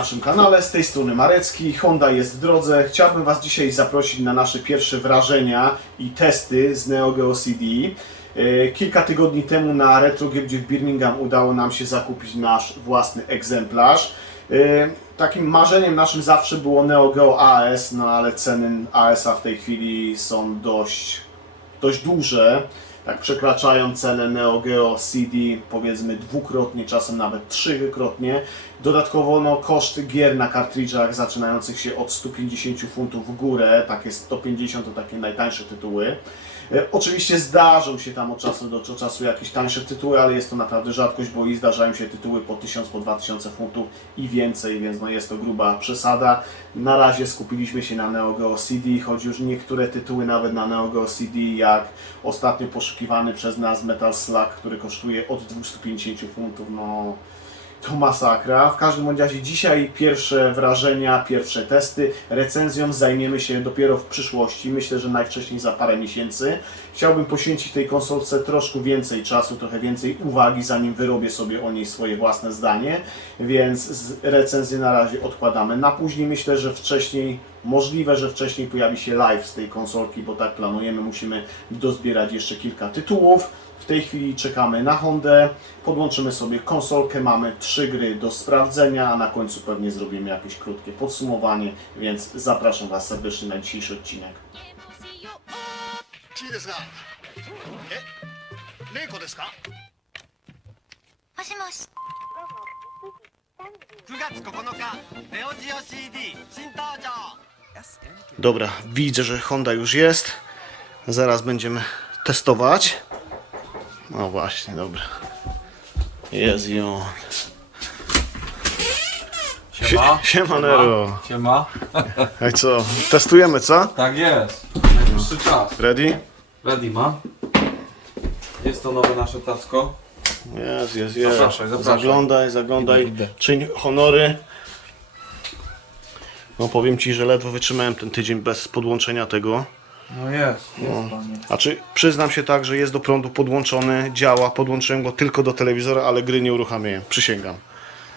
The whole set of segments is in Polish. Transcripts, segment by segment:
naszym kanale. Z tej strony Marecki. Honda jest w drodze. Chciałbym Was dzisiaj zaprosić na nasze pierwsze wrażenia i testy z Neo Geo CD. E, Kilka tygodni temu na Retro Giełdzie w Birmingham udało nam się zakupić nasz własny egzemplarz. E, Takim marzeniem naszym zawsze było Neo Geo AS, no ale ceny AS-a w tej chwili są dość dość duże, tak przekraczają cenę Neo Geo CD powiedzmy dwukrotnie, czasem nawet trzykrotnie. Dodatkowo no, koszt gier na kartridżach zaczynających się od 150 funtów w górę, takie 150 to takie najtańsze tytuły. E, Oczywiście zdarzą się tam od czasu do czasu jakieś tańsze tytuły, ale jest to naprawdę rzadkość, bo i zdarzają się tytuły po 1000, po 2000 funtów i więcej, więc no jest to gruba przesada. Na razie skupiliśmy się na Neo Geo CD, choć już niektóre tytuły nawet na Neo Geo CD, jak ostatnio poszukiwany przez nas Metal Slug, który kosztuje od 250 funtów, no to masakra. W każdym razie dzisiaj pierwsze wrażenia, pierwsze testy. Recenzją zajmiemy się dopiero w przyszłości. Myślę, że najwcześniej za parę miesięcy. Chciałbym poświęcić tej konsolce troszkę więcej czasu, trochę więcej uwagi, zanim wyrobię sobie o niej swoje własne zdanie. Więc recenzję na razie odkładamy na później. Myślę, że wcześniej, możliwe, że wcześniej pojawi się live z tej konsolki, bo tak planujemy. Musimy dozbierać jeszcze kilka tytułów. W tej chwili czekamy na Hondę, podłączymy sobie konsolkę, mamy trzy gry do sprawdzenia, a na końcu pewnie zrobimy jakieś krótkie podsumowanie, więc zapraszam Was serdecznie na dzisiejszy odcinek. いいですがえ玲子ですかもしもし9月9日ネオジオ CD 新登場 Dobra, widzę, że Honda już jest. Zaraz będziemy testować. No właśnie, dobra. Jest i on. Siema. Siema, Nero. Siema. Ej co, testujemy co? Tak jest. Najwyższy czas. Ready? Ready ma. Jest to nowe nasze tacko. Jest, jest, jest. Zapraszaj, zapraszaj. Zaglądaj, zaglądaj. Idę, idę. Czyń honory. No powiem Ci, że ledwo wytrzymałem ten tydzień bez podłączenia tego. No jest, jest panie. A czy przyznam się tak, że jest do prądu podłączony, działa, podłączyłem go tylko do telewizora, ale gry nie uruchamiałem. Przysięgam.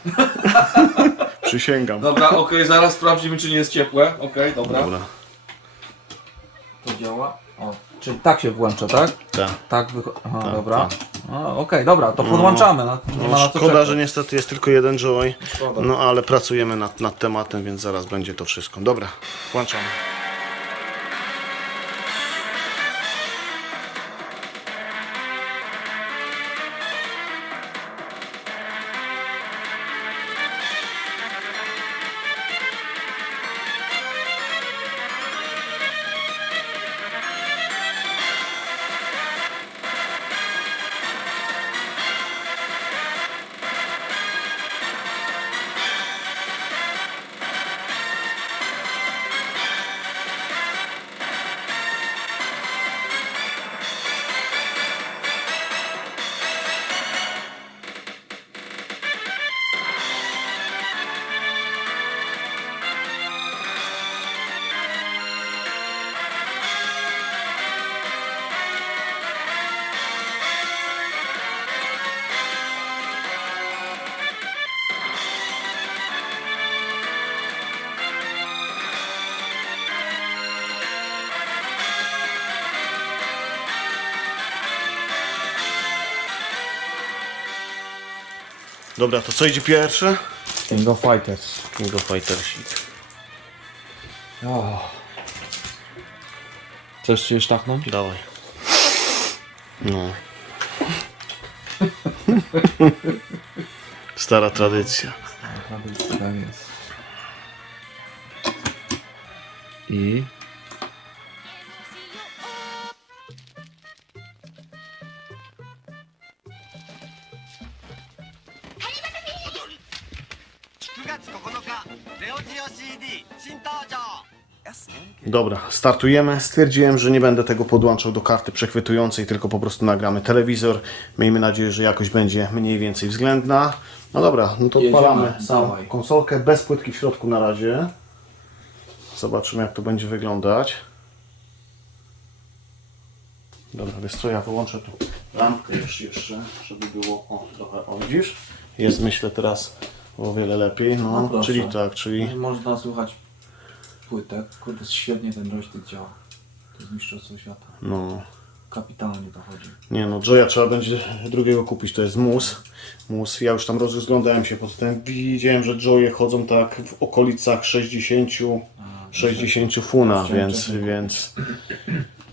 Przysięgam. Dobra, okej, zaraz sprawdzimy czy nie jest ciepłe. Okej, dobra. Dobra, To działa. O, czyli tak się włącza, tak? tak. Tak, wycho- Aha, Tak, dobra. tak. A, Okej, dobra, to podłączamy. Nie ma No, na co szkoda, czekać. że niestety jest tylko jeden joy, Szkoda. no ale pracujemy nad, nad tematem, więc zaraz będzie to wszystko. Dobra, włączamy. Dobra, to co idzie pierwsze? King of Fighters. King of Fighter Sheet. O. Chcesz się sztachnąć? Dawaj. No. Stara tradycja. Tak jest. I...9 Dobra, startujemy. Stwierdziłem, że nie będę tego podłączał do karty przechwytującej, tylko po prostu nagramy telewizor. Miejmy nadzieję, że jakość będzie mniej więcej względna. No dobra, no to Jedziemy. odpalamy samą Dawaj. konsolkę bez płytki w środku na razie. Zobaczymy jak to będzie wyglądać. Dobra, wiesz co, ja wyłączę tu lampkę jeszcze, jeszcze żeby było, o trochę, o widzisz? Jest myślę teraz o wiele lepiej. No, No proszę. czyli tak, czyli Można słuchać płytek. Kurde, świetnie ten joystick działa. To jest mistrzostwo świata. no. Kapitalnie to chodzi. Nie no, Joya trzeba będzie drugiego kupić, to jest mus. Mus, ja już tam rozglądałem się pod tym, widziałem, że Joye chodzą tak w okolicach 60, A, 60 funa, Chciałem więc, wcześniej więc,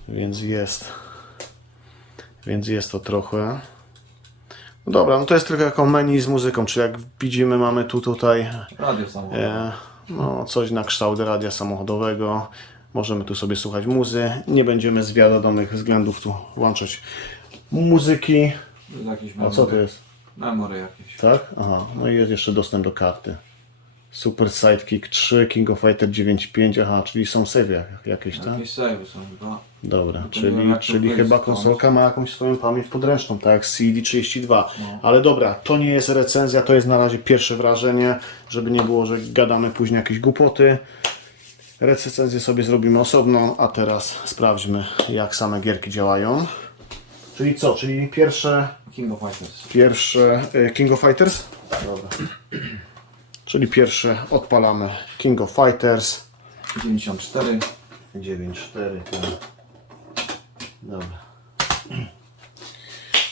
więc jest. Więc jest to trochę. No dobra, no to jest tylko jako menu z muzyką, czyli jak widzimy mamy tu tutaj Radio samochodowe. e, no, coś na kształt radia samochodowego. Możemy tu sobie słuchać muzy. Nie będziemy z wiadomych względów tu włączać muzyki. To jest jakieś A co to jest? Memory jakieś. Tak? Aha, no i jest jeszcze dostęp do karty. Super Sidekick 3, King of Fighter 9.5, aha, czyli są save jak- jakieś, tak? Jakieś savey są chyba. Dobra, czyli, wiem, czyli chyba konsolka ma jakąś swoją pamięć podręczną, tak jak CD32. No. Ale dobra, to nie jest recenzja, to jest na razie pierwsze wrażenie, żeby nie było, że gadamy później jakieś głupoty. Recenzję sobie zrobimy osobno, a teraz sprawdźmy jak same gierki działają. Czyli co? Czyli pierwsze King of Fighters. Pierwsze y, King of Fighters? Dobra. Czyli pierwsze odpalamy King of Fighters 94. 9.4. tak. Dobra.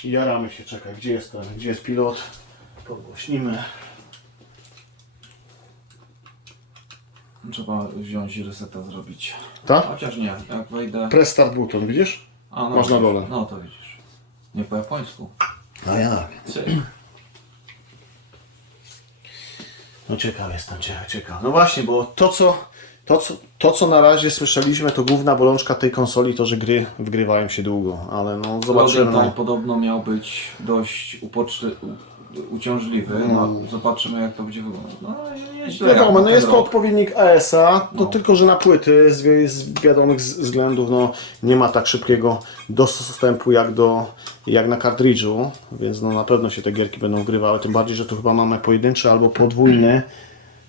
I Jaramy się, czekaj, gdzie jest ten, gdzie jest pilot? Podgłośnimy. Trzeba wziąć i reseta zrobić. Tak? Chociaż nie, jak wejdę. Press start button, widzisz? A, no, Masz na dole. No to widzisz. Nie po japońsku. A jak? Cyk. No ciekaw jestem, ciekaw, ciekaw. No właśnie, bo to co, to, co, to co na razie słyszeliśmy, to główna bolączka tej konsoli to, że gry wgrywają się długo, ale no zobaczymy. Loading No. podobno miał być dość upoczry, u, uciążliwy. No, zobaczymy jak to będzie wyglądać. No. Wiadomo, no jest to rok. odpowiednik AS-a, no No. tylko, że na płyty z, wi- z wiadomych z- względów no, nie ma tak szybkiego dostępu jak, do, jak na kartridżu, więc no, na pewno się te gierki będą grywały, tym bardziej, że tu chyba mamy pojedynczy albo podwójny,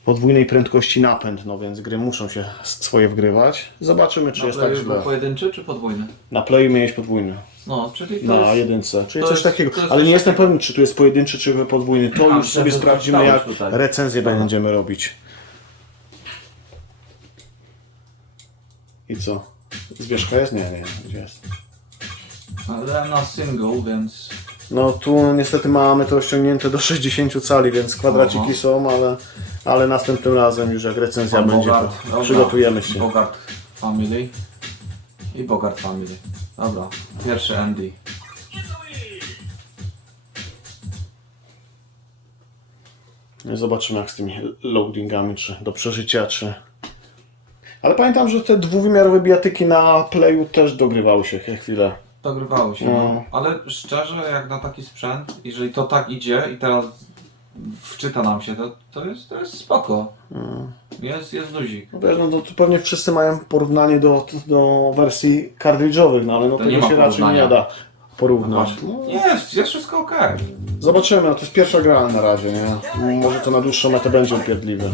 podwójnej prędkości napęd, no więc gry muszą się s- swoje wgrywać. Zobaczymy, czy Na jest tak playu był źle. pojedynczy czy podwójny? Na playu miałeś podwójny, No, czyli to na jest... jedynce, czyli to coś jest- takiego, to jest ale coś nie jestem takiego. pewien, czy tu jest pojedynczy, czy podwójny, to już sobie że sprawdzimy, jak tutaj. recenzję będziemy robić. I co? Zwierzcha jest? Nie, nie, gdzie jest? Ale na single, więc... No tu niestety mamy to ściągnięte do 60 cali, więc kwadraciki Aha. są, ale, ale następnym razem już jak recenzja będzie, Bogart. to Dobra. przygotujemy się. Bogart Family. I Bogart Family. Dobra, pierwszy Andy. Zobaczymy jak z tymi loadingami, czy do przeżycia, czy... Ale pamiętam, że te dwuwymiarowe bijatyki na playu też dogrywały się chwilę. Dogrywało się, No. no. Ale szczerze, jak na taki sprzęt, jeżeli to tak idzie i teraz wczyta nam się, to, to, jest, to jest spoko. Jest, jest luzik. No wiesz, no to tu pewnie wszyscy mają porównanie do, do wersji kartridżowych, no ale no To tego nie ma się raczej porównania. nie da porównać. No, Jest, jest wszystko ok. zobaczymy, no to jest pierwsza gra na razie, nie? Może to na dłuższą metę będzie upierdliwe.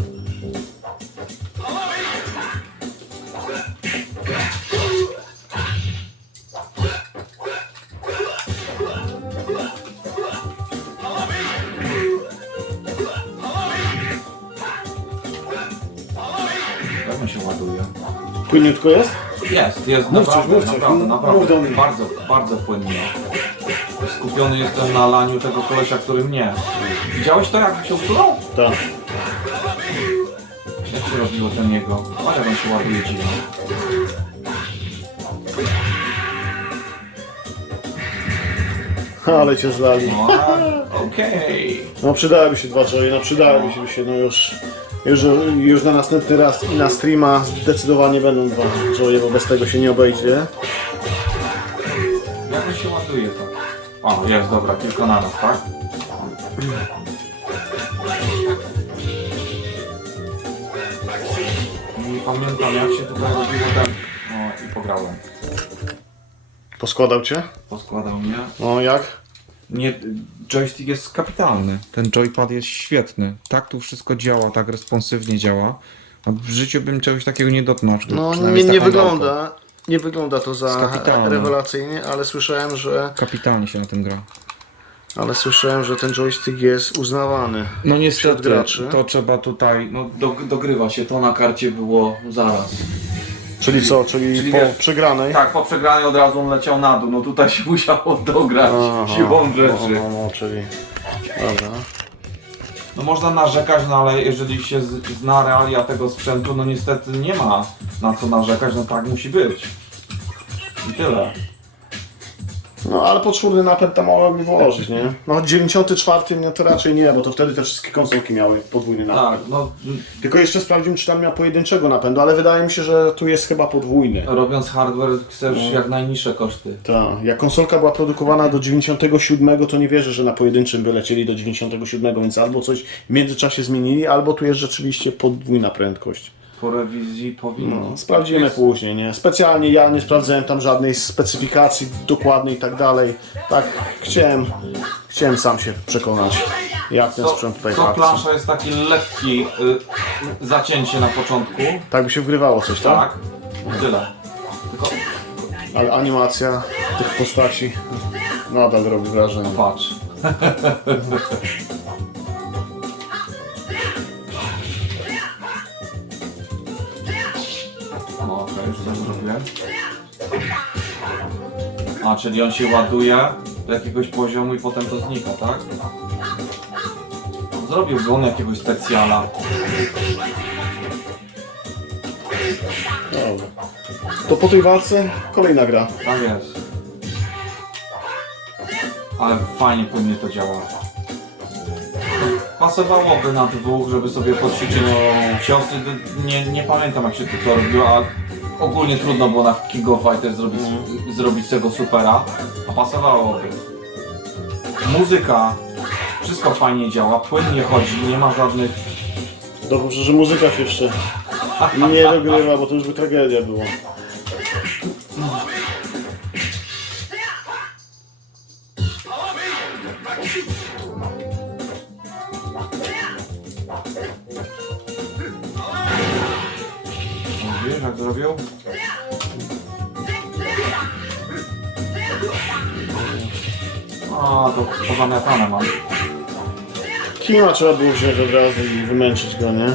Płyniutko jest? Jest, jest, Mów coś, naprawdę, mów coś, naprawdę, mów naprawdę, do mnie. bardzo, bardzo płynnie. Skupiony jestem na laniu tego kolesia, który mnie. Widziałeś to, jak się usunął? Tak. Jak się robiło ten jego? A jak on się ładuje dziwnie. Ale cię zlali. No, a- okej. No przydałyby się dwa joy, no przydałyby się, no już, już, już na następny raz i na streama zdecydowanie będą dwa joye, bo bez tego się nie obejdzie. Jak on się ładuje to? O, jest, dobra, tylko naraz, tak? Nie pamiętam jak się tutaj robiło ten... O, i pograłem. Poskładał cię? Poskładał mnie. No jak? Nie, joystick jest kapitalny. Ten joypad jest świetny. Tak tu wszystko działa, tak responsywnie działa. A w życiu bym czegoś takiego nie dotknął. No nie, nie wygląda, nie wygląda to za rewelacyjnie, ale słyszałem, że Kapitalnie się na tym gra. Ale słyszałem, że ten joystick jest uznawany. No niestety, graczy. to trzeba tutaj, no do, dogrywa się, to na karcie było zaraz. Czyli co? Czyli, Czyli po wiesz- przegranej? Tak, po przegraniu od razu on leciał na dół, no tutaj się musiało dograć Aha, siłą No, rzeczy. no, no, czyli... Dobra. No można narzekać, no ale jeżeli się zna realia tego sprzętu, no niestety nie ma na co narzekać, no tak musi być. I tyle. No ale poczwórny napęd tam mogłem włożyć, nie? No 94 no to raczej nie, bo to wtedy te wszystkie konsolki miały podwójny napęd. Tak, no Tylko jeszcze sprawdziłem, czy tam miał pojedynczego napędu, ale wydaje mi się, że tu jest chyba podwójny. robiąc hardware chcesz No. jak najniższe koszty. Tak, jak konsolka była produkowana do 97, to nie wierzę, że na pojedynczym by lecieli do 97, więc albo coś w międzyczasie zmienili, albo tu jest rzeczywiście podwójna prędkość. Po rewizji powinno. No, sprawdzimy później, nie? Specjalnie ja nie sprawdzałem tam żadnej specyfikacji dokładnej i tak dalej. Tak, chciałem, chciałem sam się przekonać, jak ten Co, sprzęt tutaj w co akcji. plansza jest taki lekki y, zacięcie na początku. Tak by się wgrywało coś, tak? Tak. Tyle. Tylko Ale animacja tych postaci nadal robi wrażenie. patrz. A, czyli on się ładuje do jakiegoś poziomu i potem to znika, tak? Zrobiłby on jakiegoś specjala. Dobra. To po tej walce kolejna gra. Tak jest. Ale fajnie płynnie to działa. Pasowałoby na dwóch, żeby sobie poćwiczyć no, ciosy. Nie, nie pamiętam jak się to robiło, ale ogólnie trudno było na King of Fighters zrobić, zrobić z tego supera, a pasowałoby. Muzyka, wszystko fajnie działa, płynnie chodzi, nie ma żadnych... Dobrze, że muzyka się jeszcze nie dogrywa, bo to już by tragedia była. A, to pozamiatane mam. Kima trzeba było wziąć od razu i wymęczyć go, nie?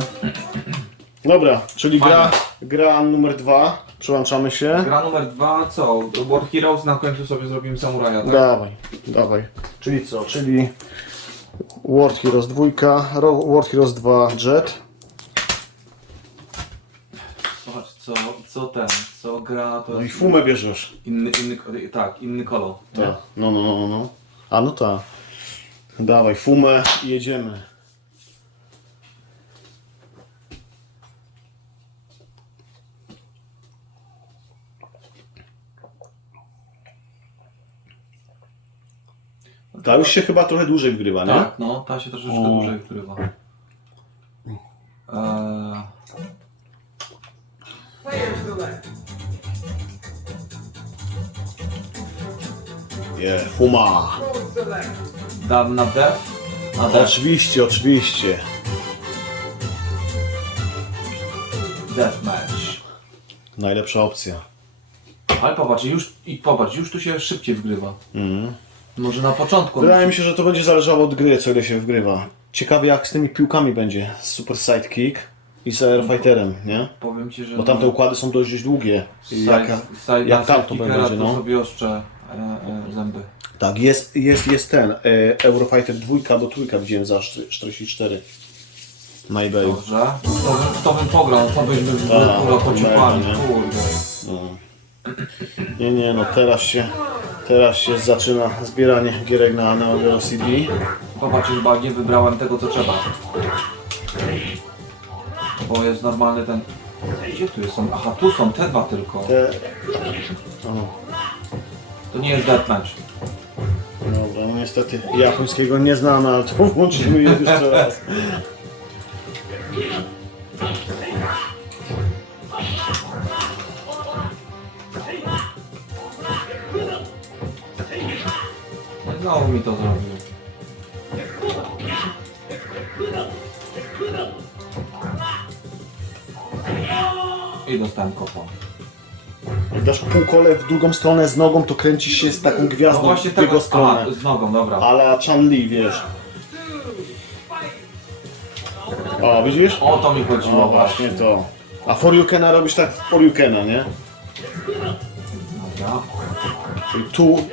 Dobra, czyli gra, gra numer dwa. Przełączamy się. Gra numer dwa, co? War Heroes, na końcu sobie zrobimy samuraja, tak? Dawaj, dawaj. Czyli co? Czyli World Heroes 2, Ro- World Heroes 2 Jet. Zobacz, co, co ten, co gra, to No i jest fumę bierzesz. inny, inny, tak, inny kolor. nie? Tak. No, no, no, no. A no tak. Dawaj, fumę i jedziemy. Ta już się chyba trochę dłużej wgrywa, nie? Tak, no, ta się troszeczkę O. dłużej wgrywa. Eee, Je, fuma. da na def, na def, Oczywiście, oczywiście. deathmatch. Najlepsza opcja. Ale popatrz, już, i popatrz, już tu się szybciej wgrywa. Mhm. Może na początku. Wydaje mi się, że to będzie zależało od gry, co ile się wgrywa. Ciekawie jak z tymi piłkami będzie. Z Super Sidekick i z Airfighterem, nie? Powiem ci, że... Bo tam te układy są dość długie. I Side, jaka, side, jak tam to sidekickera będzie, no. sobie oszczę zęby. Tak, jest, jest, jest ten. E, Eurofighter 2 do trójka widziałem za 44 na eBayu. Dobrze. To bym, to bym pograł, to byśmy to pociupali, mega, nie? kurde. No. Nie, nie, no teraz się, teraz się zaczyna zbieranie gierek na Neo Geo CD. Popatrz, chyba nie wybrałem tego, co trzeba. Bo jest normalny ten... Gdzie tu jest? Aha, tu są te dwa tylko. Te... O, To nie jest deathmatch. dobra, no niestety japońskiego nie znamy, ale to włączymy je jeszcze raz. Znowu mi to zrobił. I dostałem kopa. Jak dasz półkole w drugą stronę z nogą, to kręcisz się z taką No gwiazdą właśnie w tego stronę. Aha, z nogą, dobra. Ale Chan-Li, wiesz. O, widzisz? O to mi chodziło O, właśnie to. A Foryukena robisz tak Foryukena, nie? Dobra. Czyli tu,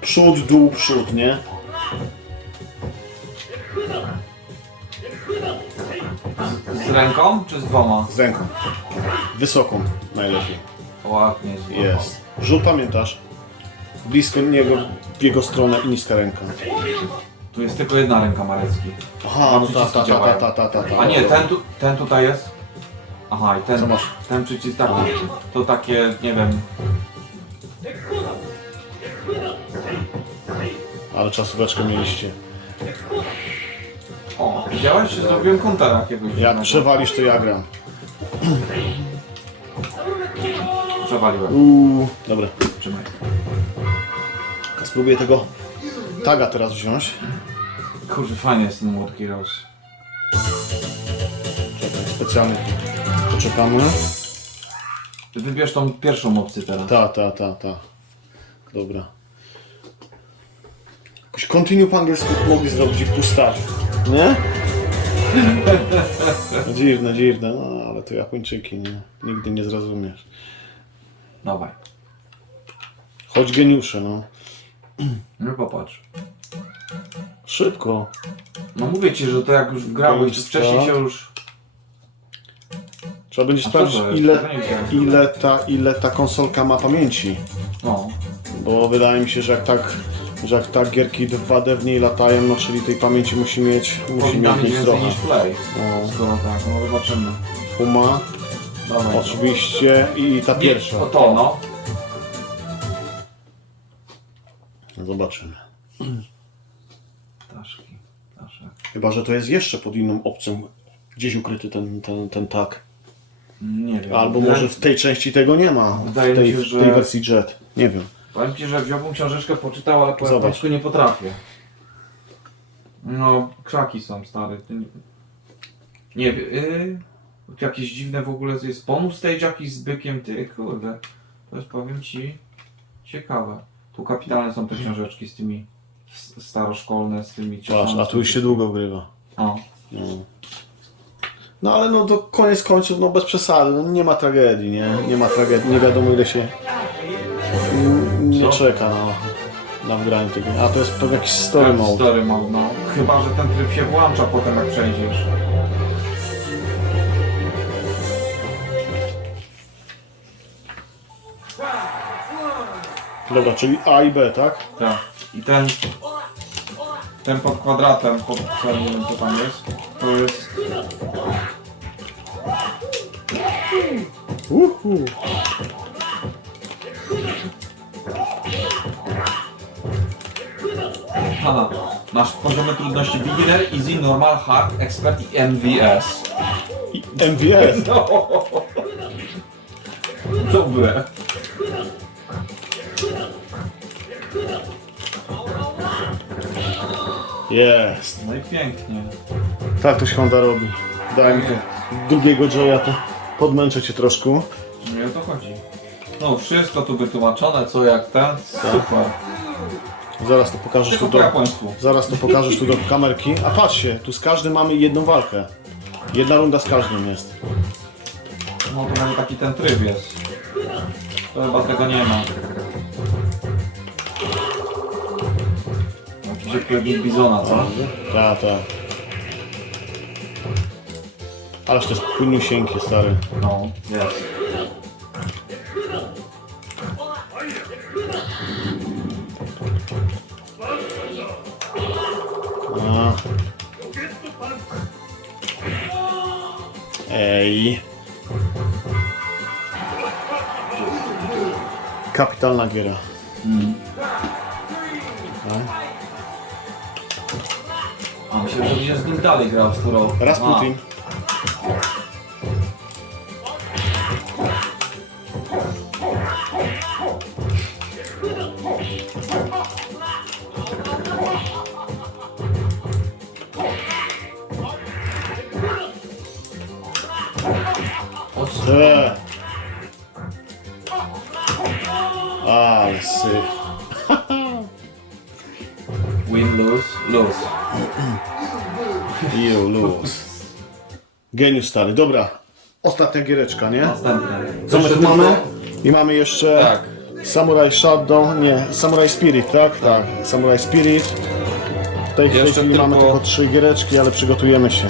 przód, dół, przód, nie? Z ręką czy z dwoma? Z ręką. Wysoką najlepiej. Ładnie jest. Jest. Rzut pamiętasz? Blisko niego, w jego stronę i niska ręka. Tu jest tylko jedna ręka Marecki. Aha, no ta, ta, ta, działają. ta, ta, ta, ta. A nie, ten, tu, ten tutaj jest. Aha, i ten, masz? ten przycisk taki. To takie, nie wiem. Ale czasóweczkę mieliście. O, widziałeś? Zrobiłem kontera jakiegoś. Jak dziwnego. przewalisz, to ja gram. Przewaliłem. Uuu, dobra. Trzymaj. Spróbuję tego taga teraz wziąć. Kurczę, fajnie jest ten Młot Heroes. Czekaj, specjalnie tu poczekamy. Ty wybierz tą pierwszą opcję teraz. Ta, ta, ta, ta. Dobra. Jakoś continue po angielsku mogli zrobić i pusta. Nie? No dziwne, dziwne, no ale to Japończyki, nie? Nigdy nie zrozumiesz. Dawaj. Chodź geniusze, no. No popatrz. Szybko. No mówię ci, że to jak już grałeś, to wcześniej się już... Trzeba będzie A co sprawdzić jest? ile, nie ile, ta, ile ta konsolka ma pamięci. No. Bo wydaje mi się, że jak tak, że jak tak gierki 2D w niej latają, no czyli tej pamięci musi mieć, musi Powinna mieć mieć więcej trochę. niż play. O, Skoro tak, no zobaczymy. Puma, Dawaj. oczywiście i ta pierwsza. To to, no. No Zobaczymy. Ptaszki. Ptaszek. Chyba, że to jest jeszcze pod inną opcją gdzieś ukryty ten, ten, ten tag. Nie wiem. Albo Wydaje- może w tej części tego nie ma, w Wydaje mi tej, się, w że- tej wersji Jet. Nie wiem. Powiem ci, że wziąłbym książeczkę, poczytał, ale po Zobacz. japońsku nie potrafię. No, krzaki są stare. Ty Nie, nie wiem. Yy, jakieś dziwne w ogóle jest bonus stage jakiś z bykiem ty, kurde. To jest powiem ci ciekawe. Tu kapitalne są te książeczki z tymi s- staroszkolne, z tymi Patrz, a tu już się długo wgrywa. O, No. no ale no to koniec końców, no bez przesady, no nie ma tragedii, nie? Nie ma tragedii, nie wiadomo ile się n- nie Co? czeka na, na wgranie tego. A to jest pewnie jakiś story ten mode. story mode, no. Chyba, że ten tryb się włącza potem jak przejdziesz. Dobra, czyli A i B, tak? Tak. I ten. Ten pod kwadratem, pod co nie wiem co tam jest. To jest. Uhu. Aha. Masz poziomy trudności beginner, easy, normal, hard, expert i MVS. I MVS. No. Dobre. Jest. No i pięknie. Tak to się Honda robi. Daj mi tu drugiego Joya, to podmęczę cię troszkę. Nie o to chodzi. No wszystko tu wytłumaczone, co jak ten. Super. Zaraz to pokażesz Tylko tu po do... japońsku. Zaraz to pokażesz tu do kamerki. A patrzcie, tu z każdym mamy jedną walkę. Jedna runda z każdym jest. No to może taki ten tryb jest. To chyba tego nie ma. Jakiś odpowiednik bizona, co? Tak, tak. Ależ to jest płynniusieńkie, stary. No, jest. A. Ej. Kapitalna giera. Tak. A myślę, że będziesz z nim dalej grał, skoro... Rasputin. Geniusz stary, dobra. Ostatnia giereczka, nie? Następne. Co my tu mamy? I mamy jeszcze Tak. Samurai Shadow, nie, Samurai Spirit, tak? Tak, Samurai Spirit. W tej, w tej Jeszcze chwili mamy tylko- tylko trzy giereczki, ale przygotujemy się.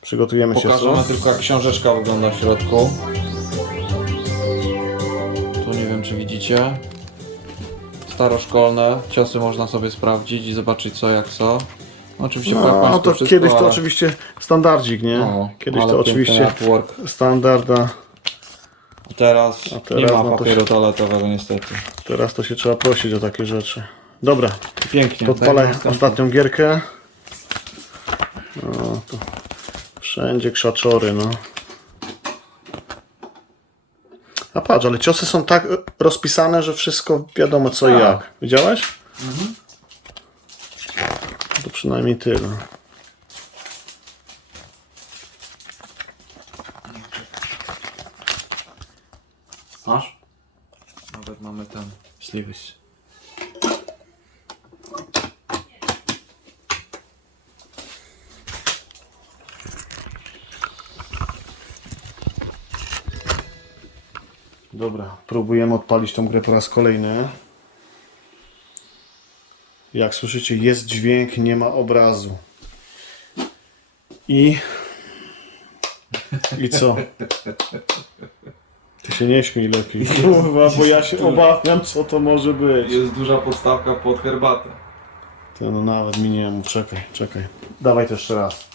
Przygotujemy się, Pokażemy co? tylko jak książeczka wygląda w środku. Tu nie wiem czy widzicie. Staroszkolne, ciosy można sobie sprawdzić i zobaczyć co jak co. Oczywiście po No, japońsku to wszystko, kiedyś to ale- oczywiście standardzik, nie? No, Kiedyś ale to oczywiście artwork. standarda. A teraz, A teraz nie ma no to papieru się- toaletowego niestety. Teraz to się trzeba prosić o takie rzeczy. Dobra, Pięknie. podpalaj dajmy następny. ostatnią gierkę. No, to wszędzie krzaczory, no. A patrz, ale ciosy są tak rozpisane, że wszystko wiadomo co i Tak. jak. Widziałeś? To przynajmniej tyle. Masz? Nawet mamy ten sleeves. Dobra, próbujemy odpalić tą grę po raz kolejny. Jak słyszycie, jest dźwięk, nie ma obrazu. I. I co? Ty się nie śmiej lepiej. Kurwa, bo ja się obawiam, co to może być. Jest duża podstawka pod herbatę. Ty, no nawet mi nie mów, czekaj, czekaj. Dawaj to jeszcze raz.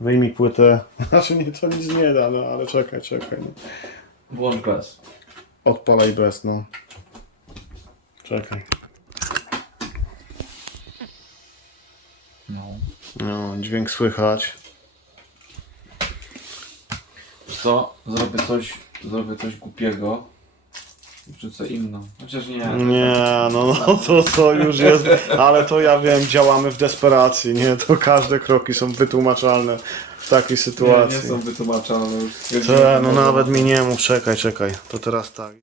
Wyjmij płytę. Znaczy nie, to nic nie da, no ale czekaj, czekaj. No. Włącz bez. Odpalaj bez, no. Czekaj. No. No, dźwięk słychać. Wiesz co? Zrobię coś, zrobię coś głupiego. Wrzucę inną. Chociaż nie. Nie, no, no to to już jest, ale to ja wiem, działamy w desperacji, nie? To każde kroki są wytłumaczalne w takiej Nie, sytuacji. nie są wytłumaczalne już. Te, no nawet mi nie mów, czekaj, czekaj, to teraz tak.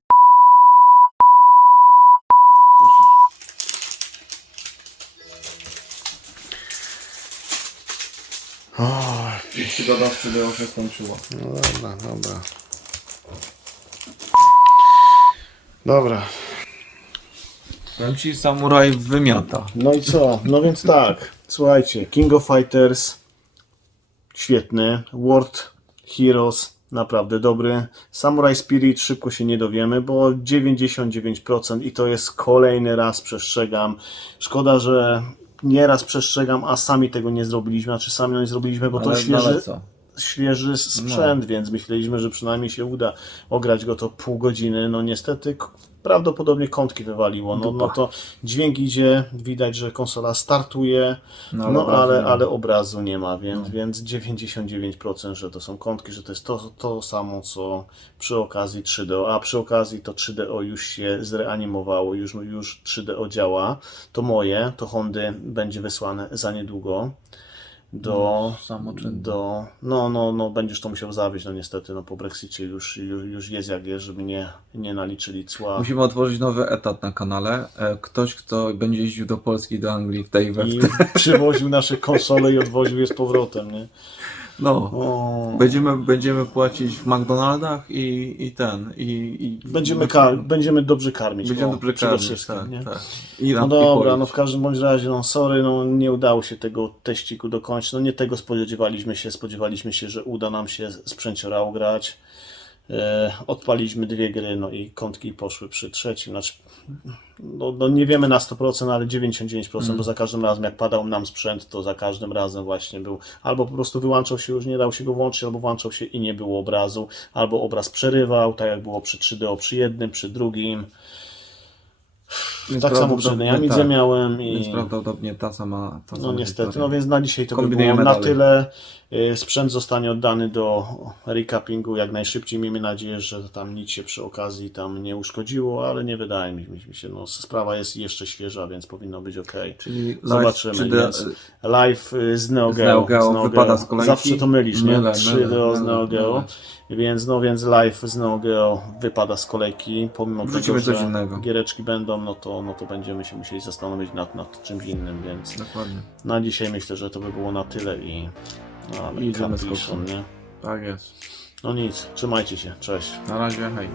O, Przygoda z przydeł się skończyła. no dobra, dobra. Dobra, Powiem ci, samuraj wymiata. no i co? No więc tak, słuchajcie, King of Fighters świetny, World Heroes naprawdę dobry, Samurai Spirit szybko się nie dowiemy, bo 99% i to jest kolejny raz przestrzegam. Szkoda, że nieraz przestrzegam, a sami tego nie zrobiliśmy, znaczy sami nie zrobiliśmy, bo to Ale- świeży, ale co? świeży sprzęt, więc myśleliśmy, że przynajmniej się uda ograć go to pół godziny. No niestety prawdopodobnie kątki wywaliło. No, no to dźwięk idzie, widać, że konsola startuje, No, no, ale obrazu ale, nie ma. ale obrazu nie ma, więc, więc 99% że to są kątki, że to jest to, to samo co przy okazji 3DO, a przy okazji to 3DO już się zreanimowało, już, już 3DO działa. To moje, to Hondy będzie wysłane za niedługo do, No, do no, no, no, będziesz to musiał zawieźć, no niestety, no po Brexicie już, już, już jest jak jest, żeby nie, nie naliczyli cła. Musimy otworzyć nowy etat na kanale. E, Ktoś, kto będzie jeździł do Polski, do Anglii w tej I przywoził nasze konsole i odwoził je z powrotem, nie? No. O, Będziemy, będziemy płacić w McDonaldach i, i ten. I, i będziemy, kar- będziemy dobrze karmić. Będziemy o, dobrze przede karmić, wszystkim, tak, nie? tak. I No dobra, no w każdym bądź razie, no sorry, no nie udało się tego teściku dokończyć, no nie tego spodziewaliśmy się, spodziewaliśmy się, że uda nam się sprzęciora ugrać. E, odpaliśmy dwie gry, no i kątki poszły przy trzecim, znaczy no, no nie wiemy na 100%, ale 99%, bo za każdym razem jak padał nam sprzęt, to za każdym razem właśnie był, albo po prostu wyłączał się, już nie dał się go włączyć, albo włączał się i nie było obrazu, albo obraz przerywał, tak jak było przy 3DO, przy jednym, przy drugim. Więc tak samo prawdopodobnie Dynamidze tak. miałem i... Więc prawdopodobnie ta sama. Ta No sama niestety, historia. no więc na dzisiaj to by było na tyle. Y, Sprzęt zostanie oddany do recappingu jak najszybciej. Miejmy nadzieję, że tam nic się przy okazji tam nie uszkodziło, ale nie wydaje mi się. No, sprawa jest jeszcze świeża, więc powinno być ok. Czyli live Zobaczymy. 3D, Więc live y, z Neo Z wypada z kolejki? Zawsze to mylisz, nie? Mylę, 3D mylę, z mylę, Neo Geo. mylę. Więc no więc live z Neo Geo wypada z kolejki. Pomimo Wrzucimy tego, coś że innego. giereczki będą, no to, no to będziemy się musieli zastanowić nad, nad czymś innym, więc Dokładnie. na dzisiaj myślę, że to by było na tyle i no, I idziemy z koksem. nie? Tak jest. No nic, trzymajcie się, cześć. Na razie, hej.